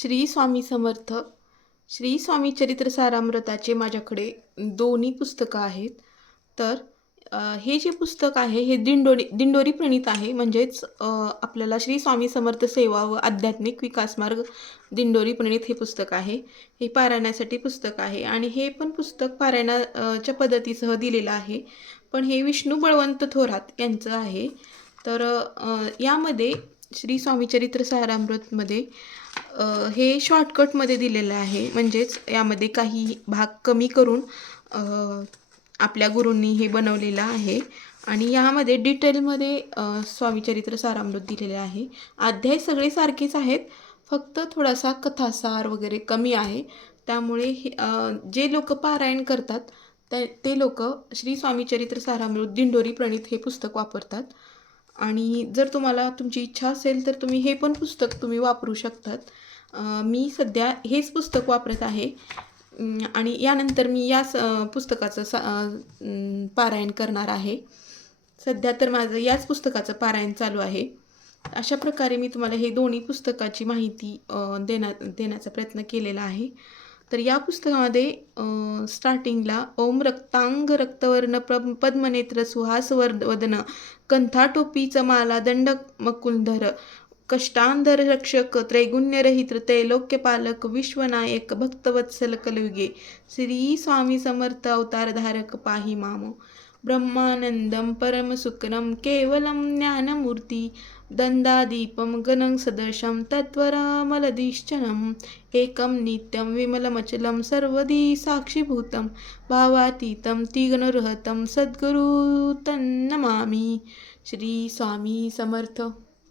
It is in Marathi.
श्री स्वामी समर्थ. श्री स्वामी चरित्र सारामृताचे माझ्याकडे दोन्ही पुस्तकं आहेत. तर अ, हे जे पुस्तक आहे हे दिंडोरी दिंडोरी प्रणीत आहे. म्हणजेच अ, आपल्याला श्री स्वामी समर्थ सेवा व आध्यात्मिक विकास मार्ग दिंडोरी प्रणीत हे पुस्तक आहे. हे पारायणासाठी पुस्तक आहे आणि हे पण पुस्तक पारायणाच्या पद्धतीसह दिलेलं आहे. पण हे विष्णू बळवंत थोरात यांचं आहे. तर अ, यामध्ये श्री स्वामी चरित्र सारामृतमध्ये हे शॉर्टकटमध्ये दिलेलं आहे. म्हणजेच यामध्ये काही भाग कमी करून आपल्या गुरूंनी हे बनवलेलं आहे. आणि यामध्ये डिटेलमध्ये स्वामीचरित्र सारामृत दिलेलं आहे. अध्याय सगळे सारखेच आहेत. फक्त थोडासा कथासार वगैरे कमी आहे. त्यामुळे हे जे लोक पारायण करतात ते ते लोक श्री स्वामीचरित्र सारामृत दिंडोरी प्रणीत हे पुस्तक वापरतात. आणि जर तुम्हाला तुमची इच्छा असेल तर तुम्ही हे पण पुस्तक तुम्ही वापरू शकतात. मी सध्या हेच पुस्तक वापरत आहे. आणि यानंतर मी याच पुस्तकाचं सा पारायण करणार आहे. सध्या तर माझं याच पुस्तकाचं पारायण चालू आहे. अशा प्रकारे मी तुम्हाला हे दोन्ही पुस्तकाची माहिती देण्या देण्याचा प्रयत्न केलेला आहे. तर या पुस्तकामध्ये स्टार्टिंगला ओम रक्तांग रक्तवर्ण प्र पद्मनेत्र सुहास वर वदन कंथाटोपीच माला दंड मकुंधर कष्टांधर रक्षक त्रैगुण्यरहित त्रैलोक्यपालक विश्वनायक भक्तवत्सल कलयुगे श्री स्वामी समर्थ अवतारधारक पाहि माम। ब्रह्मानन्दं परमसुकरं केवलं ज्ञानमूर्ती दन्दादीपं गणं सदृशं तत्त्वरामलदिश्चनम् एकं नित्यं विमलमचलं सर्वदी साक्षीभूतं भावातीतं तिगनुर्हतं सद्गुरु तन्नमामि श्री स्वामी समर्थ।